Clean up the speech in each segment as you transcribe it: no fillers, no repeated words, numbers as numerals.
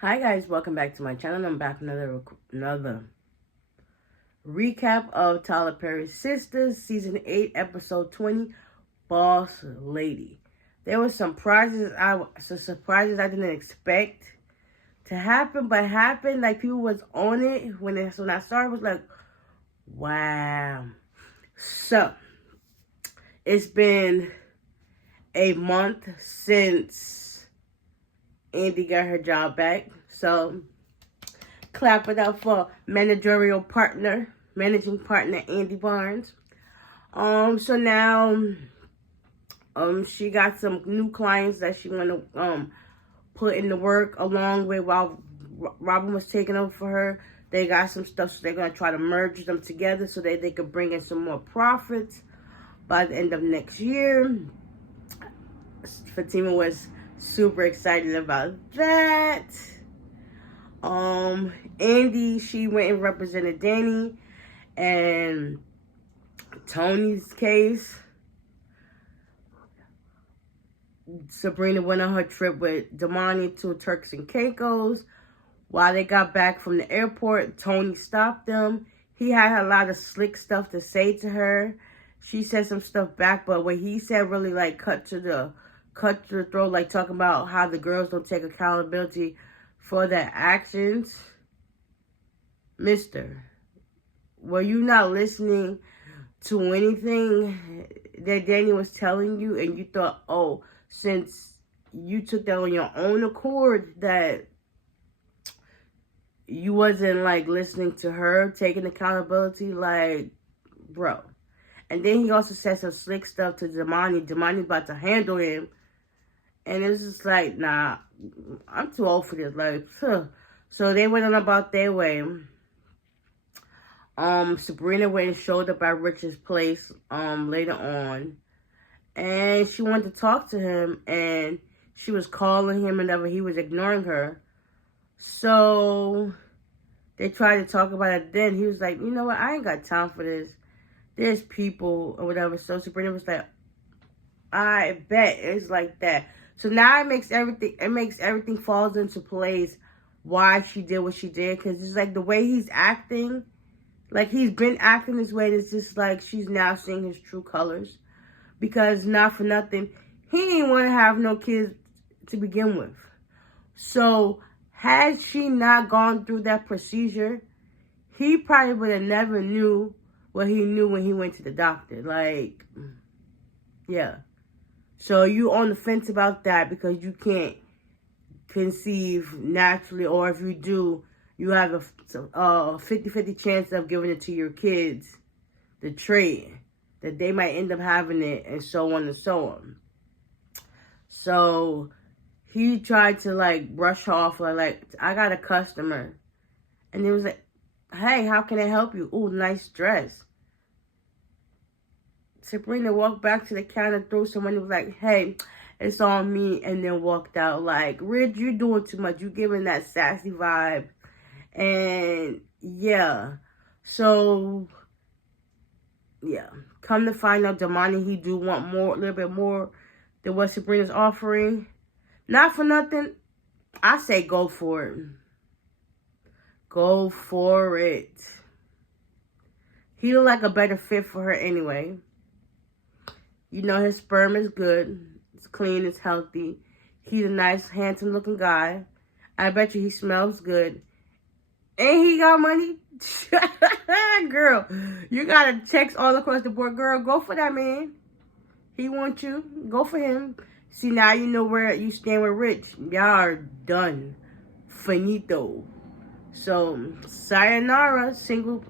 Hi guys, welcome back to my channel. I'm back with another recap of Tyler Perry's Sistas, Season 8, Episode 20, Boss Lady. There were some surprises I didn't expect to happen, but happened. Like, people was on it when I started. It was like, wow. So, it's been a month since Andy got her job back. So, clap it up for managing partner Andy Barnes. So now, she got some new clients that she want to put in the work along with while Robin was taking over for her. They got some stuff, so they're gonna try to merge them together so that they could bring in some more profits by the end of next year. Fatima was super excited about that. Andy, she went and represented Danny and Tony's case. Sabrina went on her trip with Damani to Turks and Caicos. While they got back from the airport, Tony stopped them. He had a lot of slick stuff to say to her. She said some stuff back, but what he said really like cut to the throat, like talking about how the girls don't take accountability for their actions. Mister, were you not listening to anything that Danny was telling you, and you thought, oh, since you took that on your own accord, that you wasn't like listening to her, taking accountability? Like, bro. And then he also said some slick stuff to Damani. Damani about to handle him. And it was just like, nah, I'm too old for this. Like, huh. So they went on about their way. Sabrina went and showed up at Richard's place later on. And she wanted to talk to him. And she was calling him whenever he was ignoring her. So they tried to talk about it then. He was like, you know what? I ain't got time for this. There's people or whatever. So Sabrina was like, I bet it's like that. So now it makes everything falls into place why she did what she did. Because it's like the way he's acting, like he's been acting this way. It's just like she's now seeing his true colors. Because not for nothing, he didn't want to have no kids to begin with. So had she not gone through that procedure, he probably would have never knew what he knew when he went to the doctor. Like, yeah. So you on the fence about that because you can't conceive naturally, or if you do, you have a 50-50 chance of giving it to your kids, the trait, that they might end up having it, and so on and so on. So he tried to like brush off, like I got a customer. And it was like, hey, how can I help you? Ooh, nice dress. Sabrina walked back to the counter, threw some money, was like, hey, it's on me, and then walked out. Like, Rich, you're doing too much. You giving that sassy vibe. And yeah. So yeah. Come to find out, Damani, he do want more, a little bit more than what Sabrina's offering. Not for nothing, I say go for it. Go for it. He look like a better fit for her anyway. You know, his sperm is good. It's clean, it's healthy. He's a nice, handsome looking guy. I bet you he smells good. And he got money. Girl, you got to checks all across the board. Girl, go for that man. He wants you. Go for him. See, now you know where you stand with Rich. Y'all are done. Finito. So, sayonara, single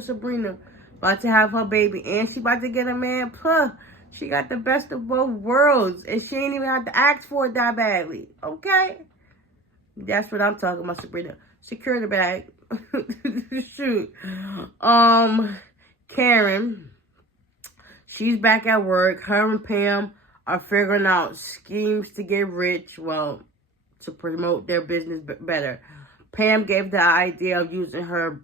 Sabrina. About to have her baby. And she about to get a man. Puh. She got the best of both worlds. And she ain't even have to ask for it that badly. Okay? That's what I'm talking about, Sabrina. Secure the bag. Shoot. Karen. She's back at work. Her and Pam are figuring out schemes to get rich. Well, to promote their business better. Pam gave the idea of using her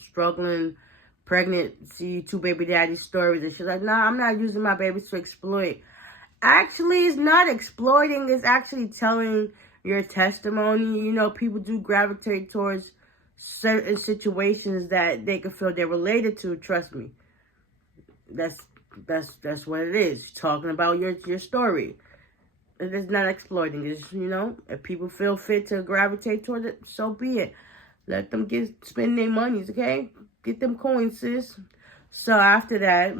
struggling pregnancy, 2 baby daddy stories. And she's like, nah, I'm not using my babies to exploit. Actually, it's not exploiting. It's actually telling your testimony. You know, people do gravitate towards certain situations that they can feel they're related to. Trust me. That's what it is. Talking about your story. It is not exploiting. It's, you know, if people feel fit to gravitate towards it, so be it. Let them spend their monies, okay? Get them coins, sis. So after that,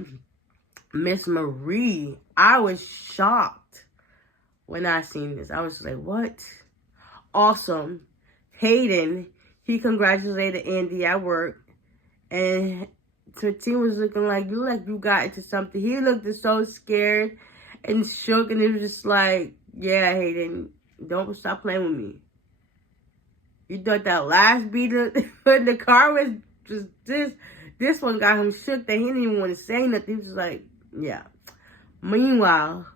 Miss Marie, I was shocked when I seen this. I was like, what? Awesome. Hayden, he congratulated Andy at work. And Tati was looking like you got into something. He looked so scared and shook. And it was just like, yeah, Hayden, don't stop playing with me. You thought that last beat in the car was just this. This one got him shook that he didn't even want to say nothing. He was just like, yeah. Meanwhile,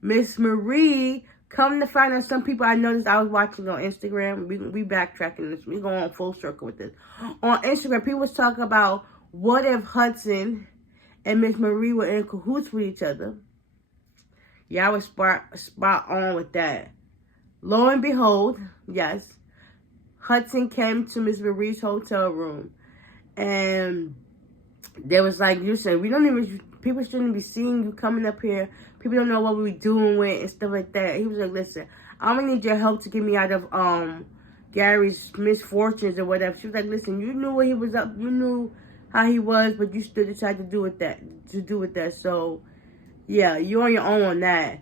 Miss Marie, come to find out, some people I noticed I was watching on Instagram. We backtracking this. We going on full circle with this. On Instagram, people was talking about what if Hudson and Miss Marie were in cahoots with each other. Yeah, I was spot on with that. Lo and behold, yes, Hudson came to Miss Marie's hotel room. And there was like, you said, people shouldn't be seeing you coming up here. People don't know what we doing with and stuff like that. He was like, listen, I'm gonna need your help to get me out of Gary's misfortunes or whatever. She was like, listen, you knew what he was up, you knew how he was, but you still decided to do with that. So yeah, you're on your own on that.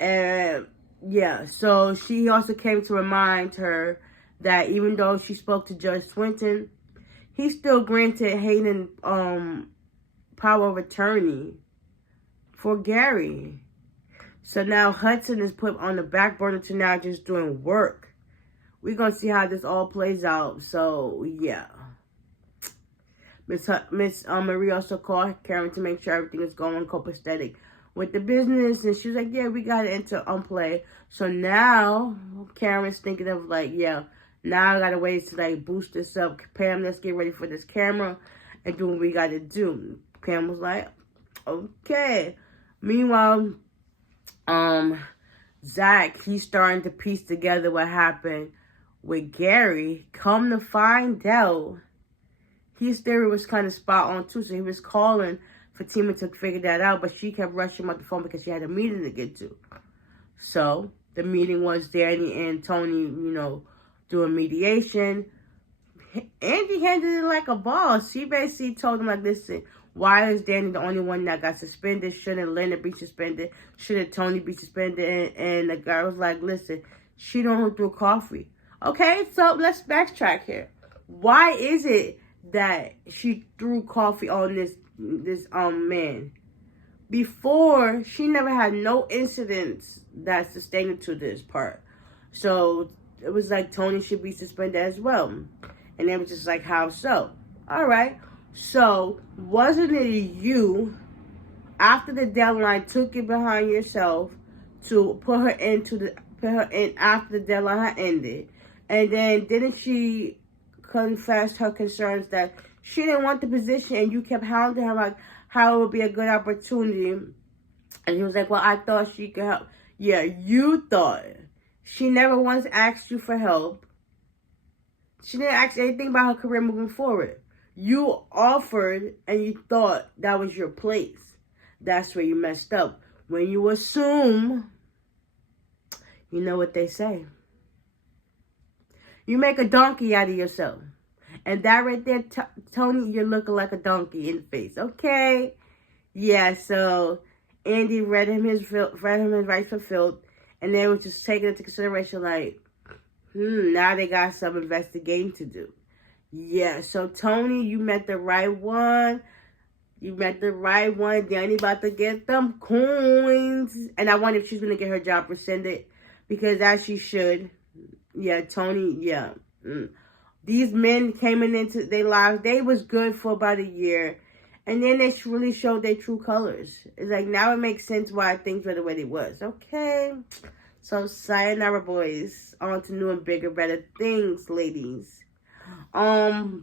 And yeah, so she also came to remind her that even though she spoke to Judge Swinton, he still granted Hayden power of attorney for Gary. So now Hudson is put on the back burner to now just doing work. We're going to see how this all plays out. So, yeah. Miss Marie also called Karen to make sure everything is going copacetic with the business. And she was like, yeah, we got it into play. So now Karen's thinking of like, yeah, now I got to wait to like boost this up. Pam, let's get ready for this camera and do what we got to do. Pam was like, okay. Meanwhile, Zach, he's starting to piece together what happened with Gary. Come to find out, his theory was kind of spot on too. So he was calling Fatima to figure that out, but she kept rushing him out the phone because she had a meeting to get to. So the meeting was Danny and Tony, you know, doing mediation. Andy handled it like a boss. She basically told him like, listen, why is Danny the only one that got suspended? Shouldn't Leonard be suspended? Shouldn't Tony be suspended? And the guy was like, listen, she don't throw coffee. Okay, so let's backtrack here. Why is it that she threw coffee on this man? Before, she never had no incidents that sustained to this part. So it was like Tony should be suspended as well. And it was just like, how so? All right. So wasn't it you, after the deadline, took it behind yourself to put her in after the deadline had ended? And then didn't she confess her concerns that she didn't want the position, and you kept hounding her like how it would be a good opportunity? And he was like, well, I thought she could help. Yeah, you thought. She never once asked you for help. She didn't ask anything about her career moving forward. You offered and you thought that was your place. That's where you messed up. When you assume, you know what they say. You make a donkey out of yourself. And that right there, Tony, you're looking like a donkey in the face. Okay? Yeah, so Andy read him his rights fulfilled. And they were just taking into consideration like, now they got some investigating to do. Yeah, so Tony, you met the right one. You met the right one. Danny about to get them coins. And I wonder if she's going to get her job rescinded. Because as she should. Yeah, Tony, yeah. These men came into their lives. They was good for about a year. And then they really showed their true colors. It's like, now it makes sense why things were the way they was. Okay. So, sayonara, boys. On to new and bigger, better things, ladies. Fatima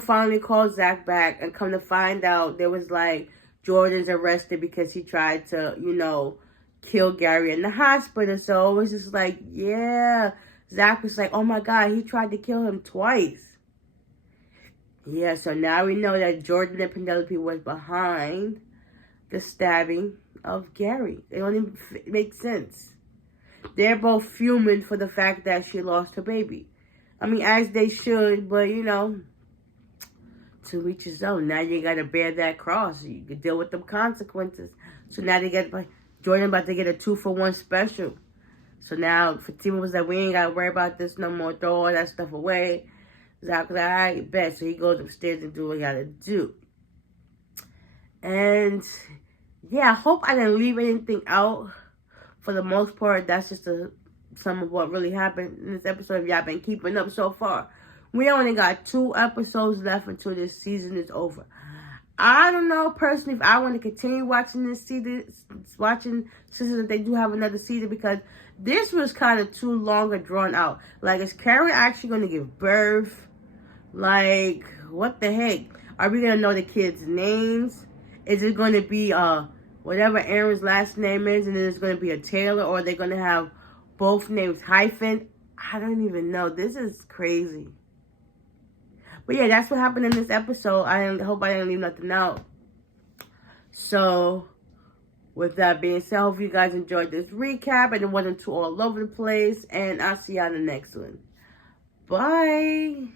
finally called Zach back, and come to find out there was like Jordan's arrested because he tried to, you know, kill Gary in the hospital. So it was just like, yeah. Zach was like, oh my God, he tried to kill him twice. Yeah, so now we know that Jordan and Penelope was behind the stabbing of Gary. It don't even make sense. They're both fuming for the fact that she lost her baby. I mean, as they should, but you know, to each his own. Now you gotta bear that cross. You can deal with them consequences. So now they get, Jordan about to get a 2-for-1 special. So now Fatima was like, we ain't gotta worry about this no more. Throw all that stuff away. Zach was like, all right, bet. So he goes upstairs and do what he gotta do. And yeah, I hope I didn't leave anything out. For the most part, that's just some of what really happened in this episode. If y'all been keeping up so far. We only got 2 episodes left until this season is over. I don't know personally if I want to continue watching this season, watching Sistas if they do have another season, because this was kind of too long and drawn out. Like, is Karen actually going to give birth? Like, what the heck? Are we going to know the kids' names? Is it going to be whatever Aaron's last name is, and then it's going to be a Taylor, or are they going to have both names hyphen? I don't even know. This is crazy. But yeah, that's what happened in this episode. I hope I didn't leave nothing out. So, with that being said, I hope you guys enjoyed this recap and it wasn't too all over the place. And I'll see y'all in the next one. Bye.